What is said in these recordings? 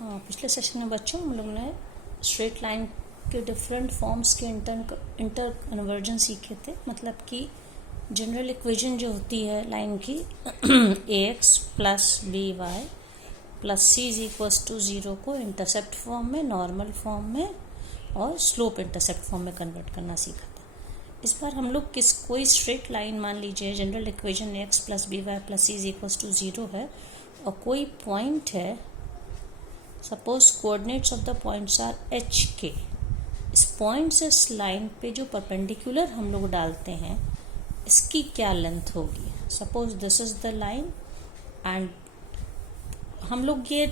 पिछले सेशन में बच्चों हम लोग ने स्ट्रेट लाइन के डिफरेंट फॉर्म्स के इंटर कन्वर्जन सीखे थे। मतलब कि जनरल इक्वेशन जो होती है लाइन की ax plus B Y plus C is equals to 0 को इंटरसेप्ट फॉर्म में, नॉर्मल फॉर्म में और स्लोप इंटरसेप्ट फॉर्म में कन्वर्ट करना सीखा था। इस बार हम लोग कोई स्ट्रेट लाइन मान लीजिए general equation x plus B Y plus C is equals to 0 है और कोई पॉइंट है, suppose coordinates of the points are H K. इस पॉइंट से इस लाइन पे जो परपेंडिकुलर हम लोग डालते हैं इसकी क्या लेंथ होगी। Suppose this is the line and हम लोग ये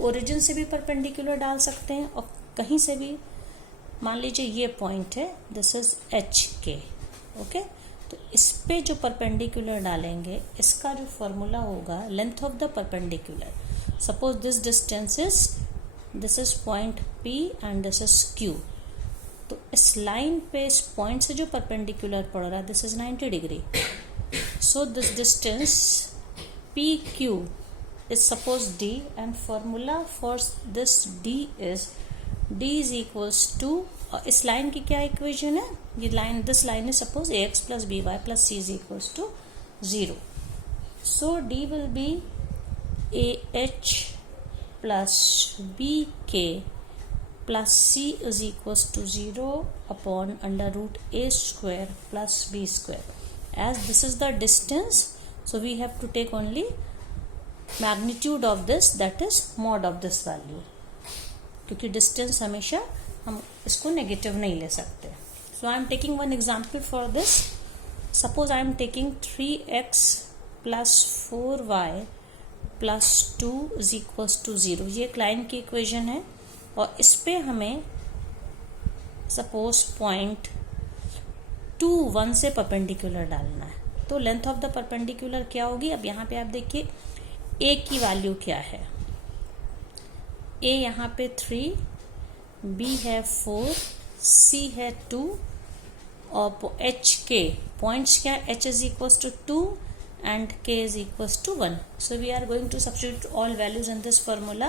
ओरिजिन से भी परपेंडिकुलर डाल सकते हैं और कहीं से भी। मान लीजिए ये पॉइंट है, दिस इज एच के, ओके। तो इस पे जो परपेंडिकुलर डालेंगे इसका जो फॉर्मूला होगा length of the perpendicular. Suppose this is point P and this is Q। तो इस लाइन पे इस पॉइंट से जो परपेंडिकुलर पड़ रहा है this is 90 degree. So this distance PQ is suppose D and formula for this D is equals to, इस लाइन की क्या इक्वेशन है, ये line, this line is suppose ax plus by plus c is equals to 0। So D will be AH plus BK plus C is equals to 0 upon under root A square plus B square। As this is the distance, so we have to take only magnitude of this, that is mod of this value, क्योंकि distance हमेशा हम इसको negative नहीं ले सकते। So I am taking one example for this। Suppose I am taking 3x plus 4y plus 2 is equals to 0। ये एक line की इक्वेशन है और इस पे हमें सपोज पॉइंट 2 1 से परपेंडिकुलर डालना है। तो लेंथ ऑफ द परपेंडिकुलर क्या होगी। अब यहाँ पे आप देखिए a की वैल्यू क्या है। a यहाँ पे 3, b है 4, c है 2 और h के पॉइंट्स क्या है, h is equals to 2 and k is equals to 1। So we are going to substitute all values in this formula।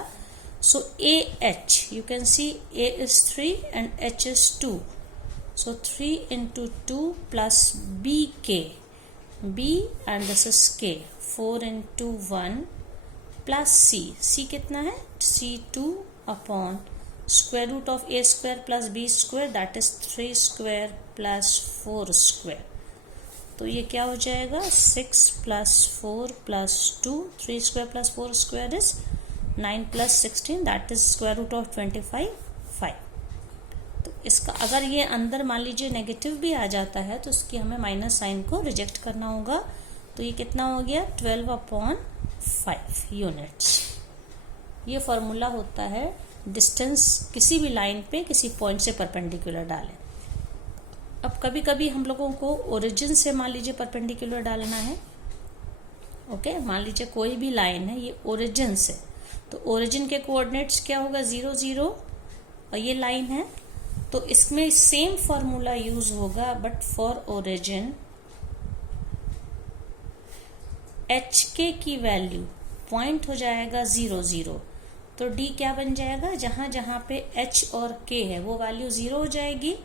So AH, you can see A is 3 and H is 2। So 3 into 2 plus BK, B and this is K, 4 into 1 plus C कितना है, C2 upon square root of A square plus B square, that is 3 square plus 4 square। तो ये क्या हो जाएगा, 6 plus 4 plus 2, 3 square plus 4 square is 9 plus 16, that is square root of 25 5। तो इसका अगर ये अंदर मान लीजिए नेगेटिव भी आ जाता है तो इसकी हमें माइनस साइन को रिजेक्ट करना होगा। तो ये कितना हो गया, 12/5 यूनिट्स। ये फॉर्मूला होता है डिस्टेंस किसी भी लाइन पे किसी पॉइंट से परपेंडिकुलर डालें। अब कभी कभी हम लोगों को ओरिजिन से मान लीजिए परपेंडिकुलर डालना है, ओके। मान लीजिए कोई भी लाइन है ये ओरिजिन से, तो ओरिजिन के कोऑर्डिनेट्स क्या होगा, 0 0 और ये लाइन है तो इसमें सेम फॉर्मूला यूज होगा बट फॉर ओरिजिन एच के की वैल्यू पॉइंट हो जाएगा 0 0। तो डी क्या बन जाएगा, जहां जहां पे एच और के है वो वैल्यू 0 हो जाएगी,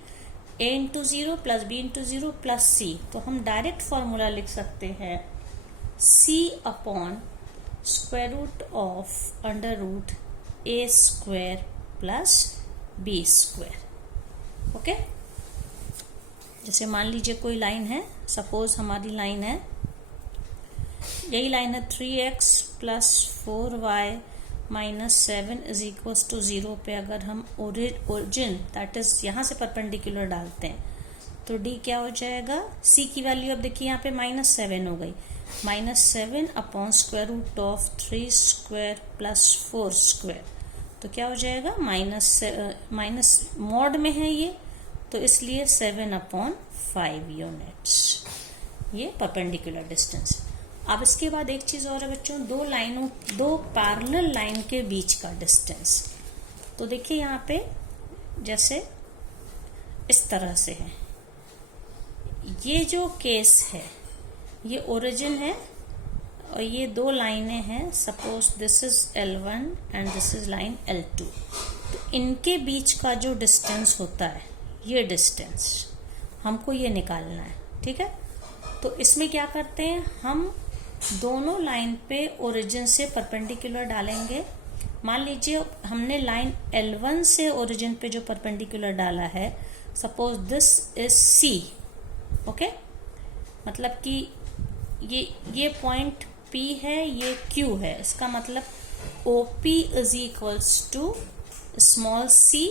a into 0 plus b into 0 plus c। तो हम डायरेक्ट फॉर्मूला लिख सकते हैं c upon square root of under root a square plus b square, okay. जैसे मान लीजिए कोई लाइन है, सपोज हमारी लाइन है, यही लाइन है 3x plus 4y minus 7 is equals to 0 पे अगर हम ओरिजिन दैट इज यहाँ से परपेंडिकुलर डालते हैं तो d क्या हो जाएगा, c की वैल्यू अब देखिए यहाँ पे -7 हो गई, -7 upon square root of 3 square plus 4 square. तो क्या हो जाएगा, माइनस मॉड में है ये तो इसलिए 7/5 यूनिट्स, ये परपेंडिकुलर डिस्टेंस। अब इसके बाद एक चीज और है बच्चों, दो पैरेलल लाइन के बीच का डिस्टेंस। तो देखिए यहाँ पे जैसे इस तरह से है, ये जो केस है ये ओरिजिन है और ये दो लाइनें हैं, suppose this is L1 and this is line L2, तो इनके बीच का जो डिस्टेंस होता है, ये डिस्टेंस हमको ये निकालना है, ठीक है। तो इसमें क्या करते हैं, हम दोनों लाइन पे ओरिजिन से परपेंडिकुलर डालेंगे। मान लीजिए हमने लाइन L1 से ओरिजिन पे जो परपेंडिकुलर डाला है, suppose this is C, okay, मतलब कि ये पॉइंट P है, ये Q है, इसका मतलब OP is equals to small c,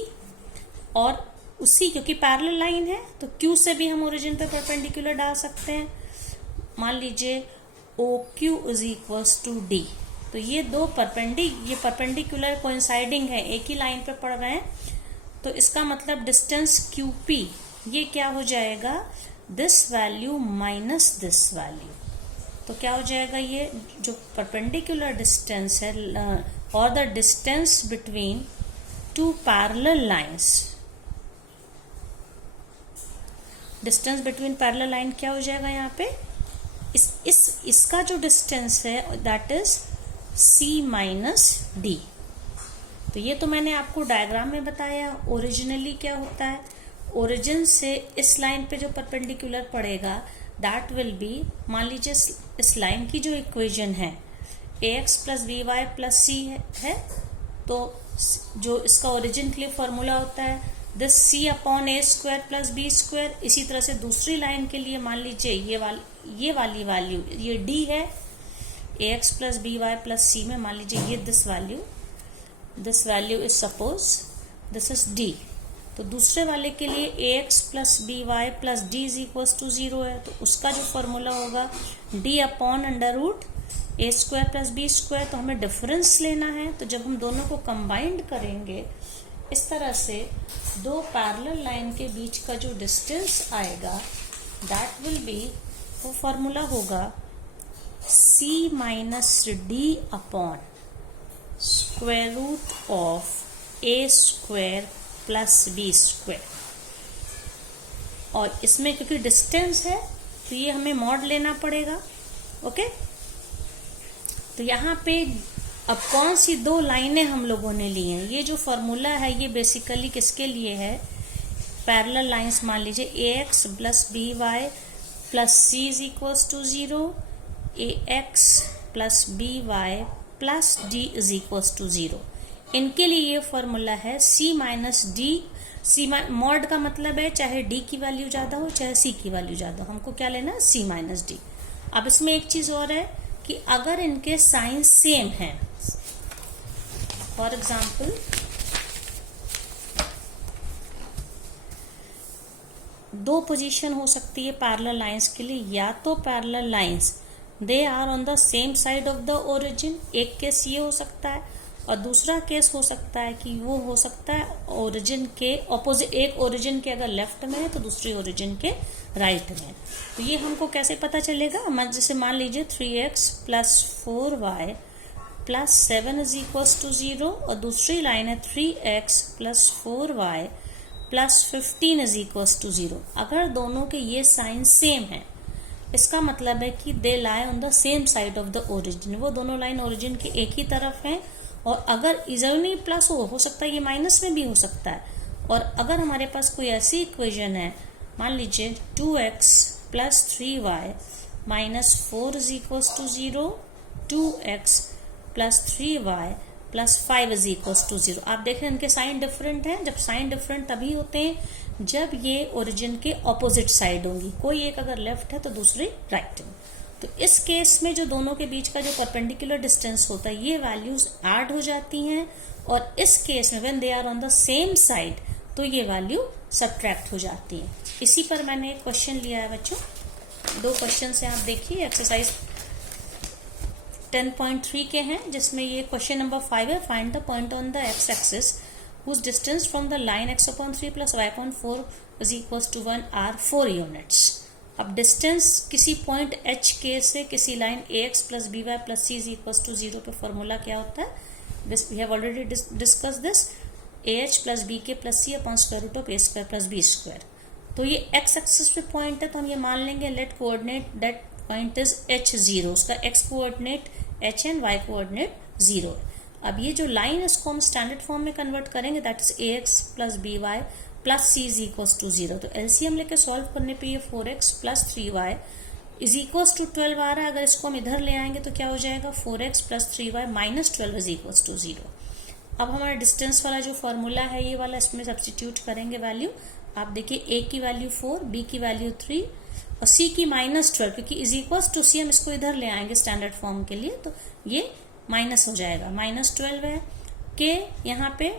और उसी क्योंकि पैरेलल लाइन है तो Q से भी हम ओरिजिन पे परपेंडिकुलर डाल सकते हैं। मान लीजिए OQ is equals to D, तो ये दो परपेंडिकुलर कोइंसाइडिंग है, एक ही लाइन पे पड़ रहे हैं, तो इसका मतलब डिस्टेंस QP ये क्या हो जाएगा, this value minus this value. तो क्या हो जाएगा, ये जो परपेंडिकुलर डिस्टेंस है और the distance between two parallel lines, distance between parallel line क्या हो जाएगा यहाँ पे, इसका जो डिस्टेंस है that is C minus D। तो ये तो मैंने आपको डायग्राम में बताया। ओरिजिनली क्या होता है, ओरिजिन से इस लाइन पे जो परपेंडिकुलर पड़ेगा दैट विल बी, मान लीजिए इस लाइन की जो इक्वेशन है ax plus B Y plus c है, तो जो इसका ओरिजिन के लिए फॉर्मूला होता है this c upon A square plus B square. इसी तरह से दूसरी लाइन के लिए मान लीजिए ये वाली वैल्यू ये d है, ax plus B Y plus c में मान लीजिए ये this value is suppose this is d। तो दूसरे वाले के लिए ax plus B Y plus D is equals to 0 है, तो उसका जो फॉर्मूला होगा d upon under root a square plus B square. तो हमें डिफरेंस लेना है, तो जब हम दोनों को कंबाइंड करेंगे इस तरह से दो पैरेलल लाइन के बीच का जो डिस्टेंस आएगा दैट विल बी, वो फॉर्मूला होगा c minus D upon square root of A square plus B square. और इसमें क्योंकि डिस्टेंस है तो ये हमें मॉड लेना पड़ेगा, ओके। तो यहाँ पे अब कौन सी दो लाइनें हम लोगों ने ली हैं, ये जो फॉर्मूला है ये बेसिकली किसके लिए है, पैरेलल लाइंस। मान लीजिए ax plus B Y plus C is equals to 0, ax plus B Y plus D is equals to 0। इनके लिए ये फॉर्मूला है c माइनस डी। मॉड का मतलब है चाहे d की वैल्यू ज्यादा हो चाहे c की वैल्यू ज्यादा हो, हमको क्या लेना है, c माइनस डी। अब इसमें एक चीज और है कि अगर इनके साइन सेम हैं, फॉर एग्जाम्पल दो पोजीशन हो सकती है पैरेलल लाइंस के लिए, या तो parallel lines they are on the same side of the origin, एक केस ये हो सकता है, और दूसरा केस हो सकता है कि वो हो सकता है ओरिजिन के ऑपोजिट, एक ओरिजिन के अगर लेफ्ट में है तो दूसरी ओरिजिन के राइट में। तो ये हमको कैसे पता चलेगा, जैसे मान लीजिए 3x plus 4y plus 7 is equals to 0, और दूसरी लाइन है 3x plus 4y plus 15 is equals to 0। अगर दोनों के ये साइन सेम है इसका मतलब है कि they lie on the same side of the origin, वो दोनों लाइन ओरिजिन के एक ही तरफ हैं। और अगर इजरली प्लस हो सकता है ये माइनस में भी हो सकता है। और अगर हमारे पास कोई ऐसी इक्वेशन है, मान लीजिए 2x plus 3y minus 4 is equals to 0, 2x plus 3y plus 5 is equals to 0। आप देखें इनके साइन डिफरेंट हैं। जब साइन डिफरेंट तभी होते हैं जब ये ओरिजिन के ऑपोजिट साइड होंगी, कोई एक अगर लेफ्ट है तो दूसरी राइट है। तो इस केस में जो दोनों के बीच का जो परपेंडिकुलर डिस्टेंस होता है ये वैल्यूज ऐड हो जाती हैं, और इस केस में when they are on the same side तो ये वैल्यू सब्ट्रैक्ट हो जाती है। इसी पर मैंने एक क्वेश्चन लिया है बच्चों, दो क्वेश्चन से आप देखिए, एक्सरसाइज 10.3 के हैं, जिसमें ये क्वेश्चन नंबर 5 है, find the point on the x axis whose distance from the line x upon 3 plus y upon 4 is equals to 1 are 4 units। अब डिस्टेंस किसी पॉइंट h के से किसी line ax plus B Y plus C is equals to 0 पे formula क्या होता है, this we have already discuss this, ah plus b k plus c upon square root of A square plus B square. तो ये x axis पे point है तो हम ये मान लेंगे let coordinate that point is h0, उसका x coordinate h and y coordinate 0 है। अब ये जो लाइन है इसको हम स्टैंडर्ड फॉर्म में कन्वर्ट करेंगे, that is ax plus by plus c is equals to 0। तो एलसीएम लेके सॉल्व करने पे ये 4x plus 3y is equals to 12 आ रहा है। अगर इसको हम इधर ले आएंगे तो क्या हो जाएगा, 4x plus 3y minus 12 is equals to 0। अब हमारा डिस्टेंस वाला जो फॉर्मूला है ये वाला, इसमें सब्स्टिट्यूट करेंगे वैल्यू। आप देखिए a की वैल्यू 4, b की वैल्यू 3 और c की -12, क्योंकि इज इक्वल्स टू c हम इसको इधर ले आएंगे स्टैंडर्ड फॉर्म के लिए, तो ये माइनस हो जाएगा, -12 है। k यहाँ पे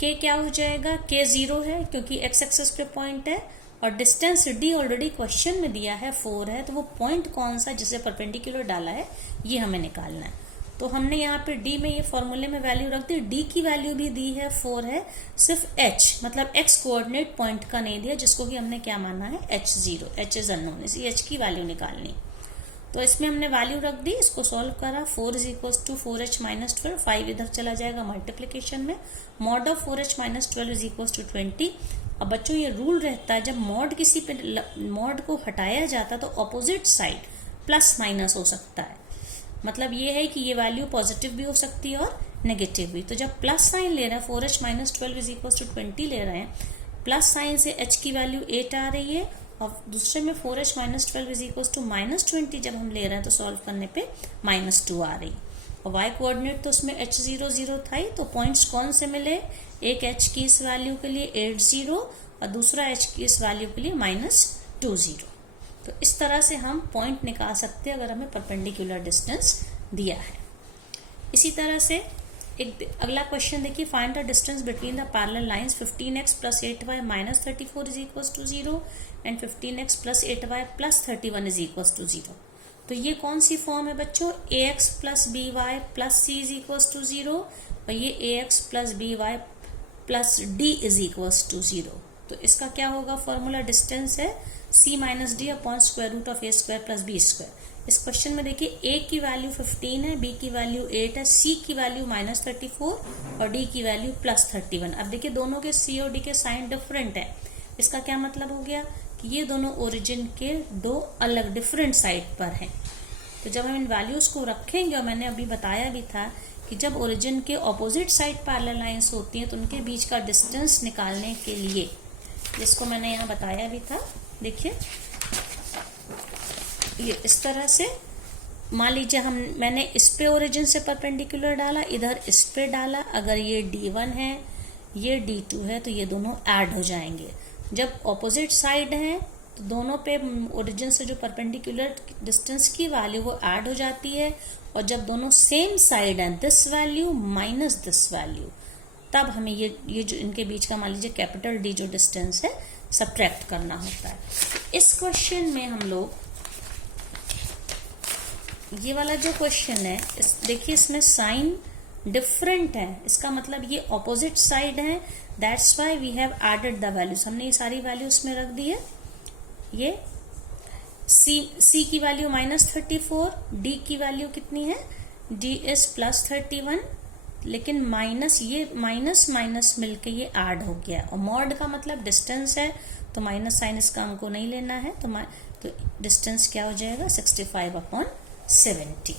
k क्या हो जाएगा, k 0 है क्योंकि x एक्सिस पे पॉइंट है, और डिस्टेंस d ऑलरेडी क्वेश्चन में दिया है 4 है, तो वो पॉइंट कौन सा जिसे परपेंडिकुलर डाला है ये हमें निकालना है। तो हमने यहाँ पे d में ये फॉर्मूले में वैल्यू रख दी, d की वैल्यू भी दी है 4 है, सिर्फ h मतलब x कोऑर्डिनेट पॉइंट का नहीं दिया, जिसको कि हमने क्या माना है h0, h इज अननोन, इसी h की वैल्यू निकालनी। तो इसमें हमने वैल्यू रख दी, इसको सॉल्व करा, 4 is equals to 4h minus 12, 5 इधर चला जाएगा मल्टीप्लीकेशन में, mod of 4h minus 12 is equals to 20। अब बच्चों ये रूल रहता है, जब मॉड किसी पे मॉड को हटाया जाता है तो ऑपोजिट साइड प्लस माइनस हो सकता है। मतलब ये है कि ये वैल्यू पॉजिटिव भी हो सकती है और नेगेटिव भी। तो जब प्लस साइन ले रहे हैं, 4h minus 12 is equals to 20 ले रहे हैं, प्लस साइन से h की वैल्यू 8 आ रही है, और दूसरे में 4h minus 12 is equals to -20 जब हम ले रहे हैं तो सॉल्व करने पे -2 आ रही। और y कोऑर्डिनेट तो उसमें h0 0 था ही, तो पॉइंट्स कौन से मिले, एक h की इस वैल्यू के लिए 80 और दूसरा h की इस वैल्यू के लिए -20। तो इस तरह से हम पॉइंट निकाल सकते हैं अगर हमें परपेंडिकुलर डिस्टेंस दिया है। इसी तरह से एक अगला क्वेश्चन देखिए, find the distance between the parallel lines 15x plus 8y minus 34 is equals to 0 and 15x plus 8y plus 31 is equals to 0। तो ये कौन सी फॉर्म है बच्चों, ax plus by plus c is equals to 0, और ये ax plus by plus d is equals to 0। तो इसका क्या होगा फॉर्मूला, डिस्टेंस है c minus D upon square root of a square plus b square. इस क्वेश्चन में देखिए a की वैल्यू 15 है, b की वैल्यू 8 है, c की वैल्यू -34 और d की वैल्यू +31। अब देखिए दोनों के c और d के साइन डिफरेंट है। इसका क्या मतलब हो गया कि ये दोनों ओरिजिन के दो अलग डिफरेंट साइड पर हैं। तो जब हम इन वैल्यूज को रखेंगे, और मैंने अभी बताया भी था कि जब ओरिजिन के ऑपोजिट साइड पैरेलल लाइंस होती हैं तो उनके बीच का डिस्टेंस निकालने के लिए, जिसको मैंने यहाँ बताया भी था, देखिए ये इस तरह से, मान लीजिए मैंने इस पे ओरिजिन से परपेंडिकुलर डाला, इधर इस पे डाला, अगर ये D1 है ये D2 है तो ये दोनों ऐड हो जाएंगे। जब ऑपोजिट साइड हैं तो दोनों पे ओरिजिन से जो परपेंडिकुलर डिस्टेंस की वैल्यू वो ऐड हो जाती है, और जब दोनों सेम साइड हैं, this value minus this value, तब हमें ये जो इनके बीच का मान लीजिए कैपिटल D जो डिस्टेंस है सब्ट्रैक्ट करना होता है। इस क्वेश्चन में हम लोग ये वाला जो क्वेश्चन है, देखिए इसमें साइन डिफरेंट है, इसका मतलब ये ऑपोजिट साइड है, that's why we have added the values. हमने ये सारी वैल्यूज में रख दी है। ये c की वैल्यू -34, d की वैल्यू कितनी है, d इज +31, लेकिन माइनस ये माइनस माइनस मिलके ये ऐड हो गया, और मॉड का मतलब डिस्टेंस है, तो माइनस साइन इसका हमको नहीं लेना है, तो डिस्टेंस क्या हो जाएगा 65/70।